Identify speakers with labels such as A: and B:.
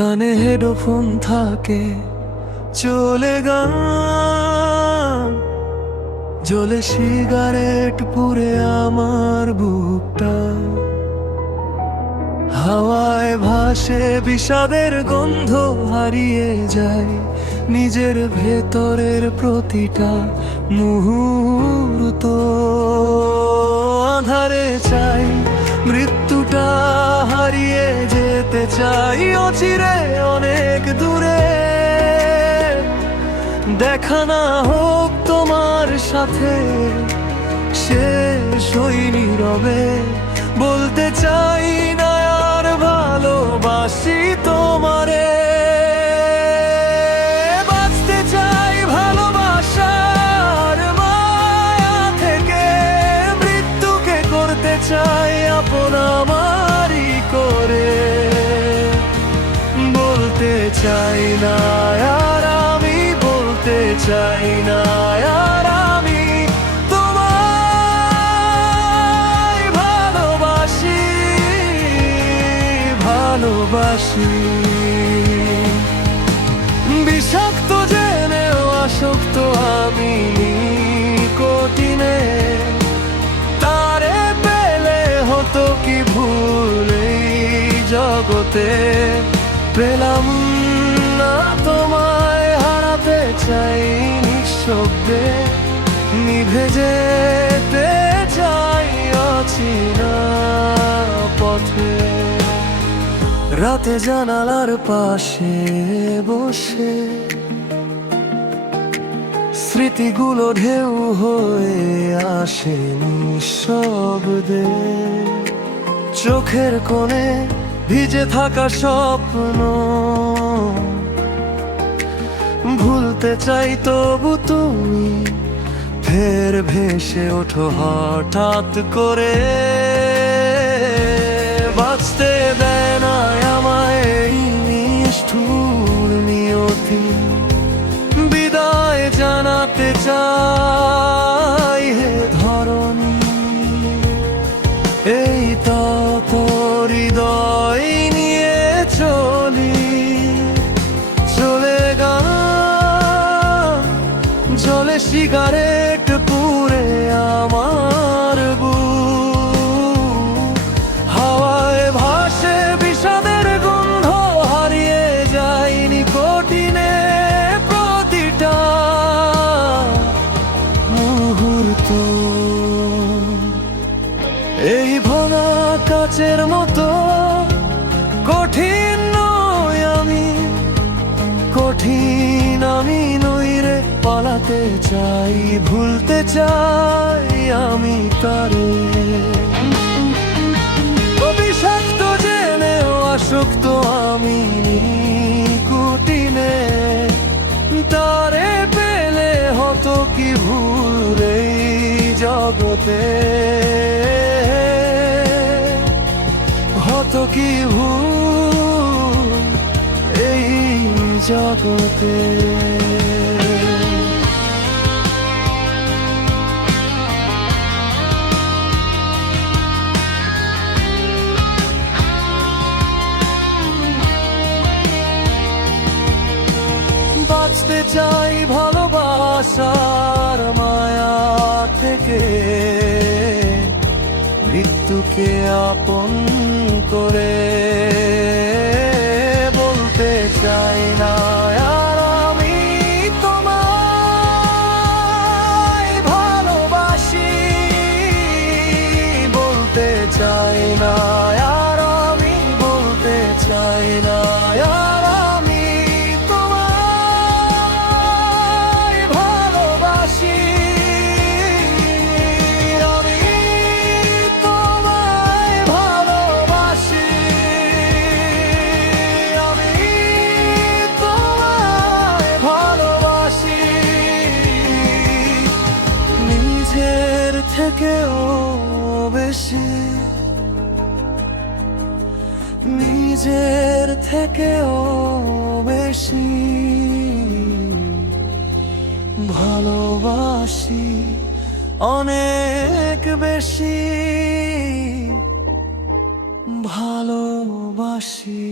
A: কানে হেডফোন থাকে, চলে গান। জলে সিগারেট পুরে আমার বুকটা। হাওয়ায় ভাসে বিষাদের গন্ধ হারিয়ে যায়, নিজের ভেতরের প্রতিটা মুহূর্ত। আধারে চাই মৃত্যুটা। হারিয়ে যেতে চাই অচিরে অনেক দূরে। দেখা না হোক তোমার সাথে সে হইনি রবে। বলতে চাই চাই না, আর আমি বলতে চাই না, আর আমি তোমায় ভালোবাসি ভালোবাসি। বিষাক্ত জেনেও আসক্ত আমি কঠিনে তারে পেলে হতো কি ভুল জগতে? পেলাম চাই নিঃশব্দে নিভে যেতে চাই অচিনা পথে। রাতে জানালার পাশে বসে, স্মৃতিগুলো ঢেউ হয়ে আসে নিঃশব্দে। চোখের কোণে ভিজে থাকা স্বপ্ন ভুলতে চাই তবু তুমি। ফের ভেসে ওঠো হঠাৎ করে। বাঁচতে দেয় না আমায় নিষ্ঠুর বিদায় জানাতে চাই। সিগারেট পুরে আমার চাই, ভুলতে চাই আমি তারে। অবিষাক্ত জেনেও আসক্ত আমি কুটিনে তারে পেলে হতো কি ভুল জগতে। হতো কি ভুল এই জগতে। বাঁচতে চাই ভালোবাসার মায়া থেকে। মৃত্যুকে আপন করে বলতে চাই থেকেও বেশি। নিজের থেকেও বেশি। ভালোবাসি অনেক বেশি। ভালোবাসি।